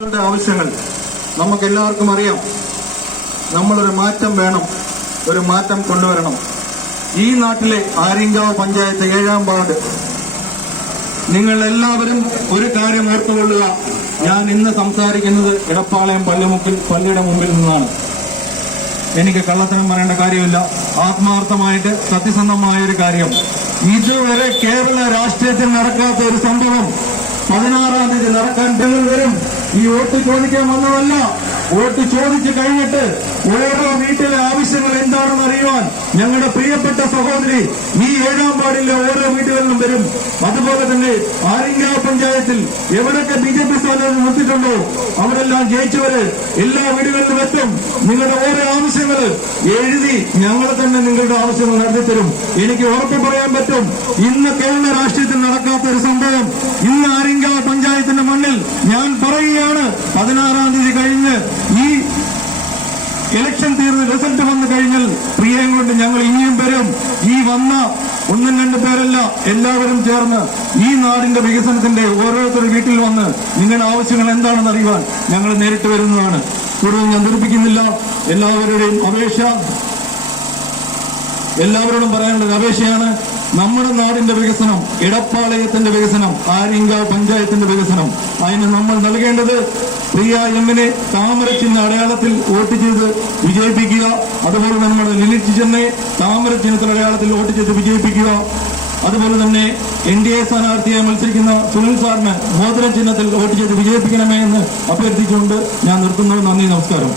ആവശ്യങ്ങൾ നമുക്കെല്ലാവർക്കും അറിയാം. നമ്മളൊരു മാറ്റം വേണം, ഒരു മാറ്റം കൊണ്ടുവരണം. ഈ നാട്ടിലെ ആര്യങ്കാവ് പഞ്ചായത്ത് 7ാം വാർഡ്, നിങ്ങൾ എല്ലാവരും ഒരു കാര്യം ഓർത്തുകൊള്ളുക. ഞാൻ ഇന്ന് സംസാരിക്കുന്നത് എടപ്പാളയം പള്ളിയുടെ മുമ്പിൽ നിന്നാണ്. എനിക്ക് കള്ളത്തരം പറയേണ്ട കാര്യമില്ല. ആത്മാർത്ഥമായിട്ട് സത്യസന്ധമായ ഒരു കാര്യം. ഇതുവരെ കേരള രാഷ്ട്രീയത്തിൽ നടക്കാത്ത ഒരു സംഭവം 16-ാം തീയതി നടക്കാൻ വരും. ഈ വോട്ട് ചോദിക്കാൻ വന്നതല്ല. വോട്ട് ചോദിച്ചു കഴിഞ്ഞിട്ട് ഓരോ വീട്ടിലെ ആവശ്യങ്ങൾ എന്താണെന്ന് അറിയുവാൻ ഞങ്ങളുടെ പ്രിയപ്പെട്ട സഹോദരി ഈ 7ാം വാർഡിലെ ഓരോ വീടുകളിലും വരും. അതുപോലെ തന്നെ ആര്യങ്കാവ് പഞ്ചായത്തിൽ എവിടൊക്കെ BJP സ്ഥാനാർത്ഥി നിർത്തിയിട്ടുണ്ടോ അവരെല്ലാം ജയിച്ചവര് എല്ലാ വീടുകളിലും എത്തും. നിങ്ങളുടെ ഓരോ ആവശ്യങ്ങൾ എഴുതി ഞങ്ങൾ തന്നെ നിങ്ങളുടെ ആവശ്യങ്ങൾ നടത്തിത്തരും. എനിക്ക് ഉറപ്പ് പറയാൻ പറ്റും, ഇന്ന് കേരള രാഷ്ട്രീയത്തിൽ നടക്കാത്ത ഒരു സംഭവം ഇന്ന് ആര്യങ്കാവ് പഞ്ചായത്തിന്റെ മണ്ണിൽ ഞാൻ പറയുകയാണ്. 16-ാം തീയതി കഴിഞ്ഞ് ഈ ഇലക്ഷൻ തീർന്ന് റിസൾട്ട് വന്നു കഴിഞ്ഞാൽ പ്രിയം കൊണ്ട് ഞങ്ങൾ ഇനിയും വരും. ഈ വന്ന 1-2 പേരല്ല, എല്ലാവരും ചേർന്ന് ഈ നാടിന്റെ വികസനത്തിന്റെ ഓരോരുത്തരുടെ വീട്ടിൽ വന്ന് നിങ്ങളുടെ ആവശ്യങ്ങൾ എന്താണെന്ന് അറിയുവാൻ ഞങ്ങൾ നേരിട്ട് വരുന്നതാണ്. കൂടുതൽ ഞാൻ ധരിപ്പിക്കുന്നില്ല. എല്ലാവരോടും പറയാനുള്ള അപേക്ഷയാണ്, നമ്മുടെ നാടിന്റെ വികസനം, എടപ്പാളയത്തിന്റെ വികസനം, ആര്യങ്കാവ് പഞ്ചായത്തിന്റെ വികസനം, അതിന് നമ്മൾ നൽകേണ്ടത് പ്രിയ എമ്മിനെ താമര ചിഹ്ന അടയാളത്തിൽ വോട്ട് ചെയ്ത് വിജയിപ്പിക്കുക. അതുപോലെ നമ്മുടെ ലിലിറ്റ് ചെന്നെ താമര ചിഹ്നത്തിൽ അടയാളത്തിൽ വോട്ട് ചെയ്ത് വിജയിപ്പിക്കുക. അതുപോലെ തന്നെ NDA സ്ഥാനാർത്ഥിയായി മത്സരിക്കുന്ന സുനിൽ സാറിന് മോതിര ചിഹ്നത്തിൽ വോട്ട് ചെയ്ത് വിജയിപ്പിക്കണമേ എന്ന് അഭ്യർത്ഥിച്ചുകൊണ്ട് ഞാൻ നിർത്തുന്നു. നന്ദി, നമസ്കാരം.